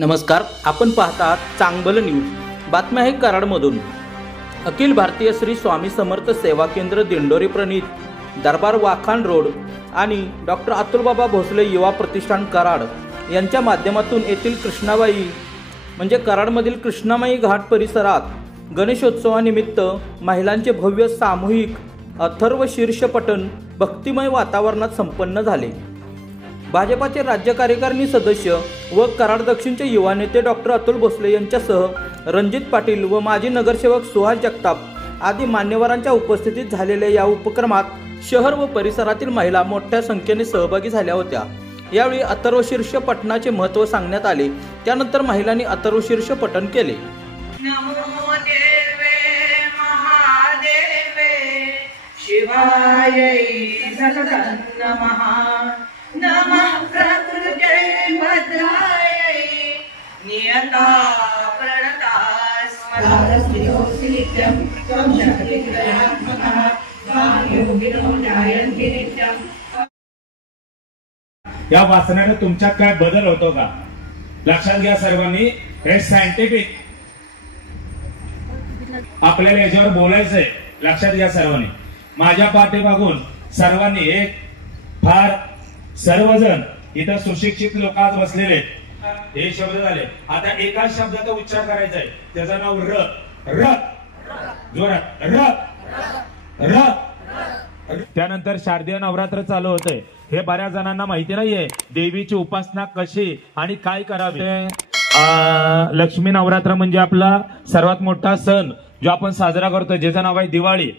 नमस्कार, आपण पाहतात चांगलं न्यूज। बातम्या आहे कराडमधून। अखिल भारतीय श्री स्वामी समर्थ सेवा केंद्र दिंडोरी प्रणीत दरबार वाखान रोड आणि डॉक्टर अतुलबाबा भोसले युवा प्रतिष्ठान कराड यांच्या माध्यमातून येथील कृष्णाबाई म्हणजे कराडमधील कृष्णामाई घाट परिसरात गणेशोत्सवानिमित्त महिलांचे भव्य सामूहिक अथर्व शीर्ष पठण भक्तिमय वातावरणात संपन्न झाले। भाजपाचे राज्य कार्यकारिणी सदस्य व कराड दक्षिणचे युवा नेते डॉक्टर अतुल भोसले यांच्यासह रणजित पाटील व माजी नगरसेवक सुहास जगताप आदी मान्यवरांच्या उपस्थितीत झालेल्या या उपक्रमात शहर व परिसरातील महिला मोठ्या संख्येने सहभागी झाल्या होत्या। यावेळी अथर्वशीर्ष पठणाचे महत्त्व सांगण्यात आले। त्यानंतर महिलांनी अथर्वशीर्ष पठण केले। नमो देवे महादेवे शिवाय नमः नमः प्रकृते भद्राय नियता प्रणता स्मरस्योसित्यं संशक्तिग्रहात्मकः योगिनो जायन्ति नित्यम्। या वाचनाने तुमच्यात काय बदल होतो का? लक्षात घ्या सर्वांनी, हे सायंटिफिक आपल्याला याच्यावर बोलायचंय। लक्षात घ्या सर्वांनी, माझ्या पाठीमागून सर्वांनी एक फार सर्वजण इथं सुशिक्षित लोक आज बसलेले, हे शब्द झाले। आता एकाच शब्दाचा उच्चार करायचा आहे, त्याचं नाव र र जोरात र र। त्यानंतर शारदीय नवरात्र चालू होतंय। हे बऱ्याच जणांना माहिती नाहीये देवीची उपासना कशी आणि काय करावी। लक्ष्मी नवरात्र म्हणजे आपला सर्वात मोठा सण जो आपण साजरा करतो, ज्याचं नाव आहे दिवाळी।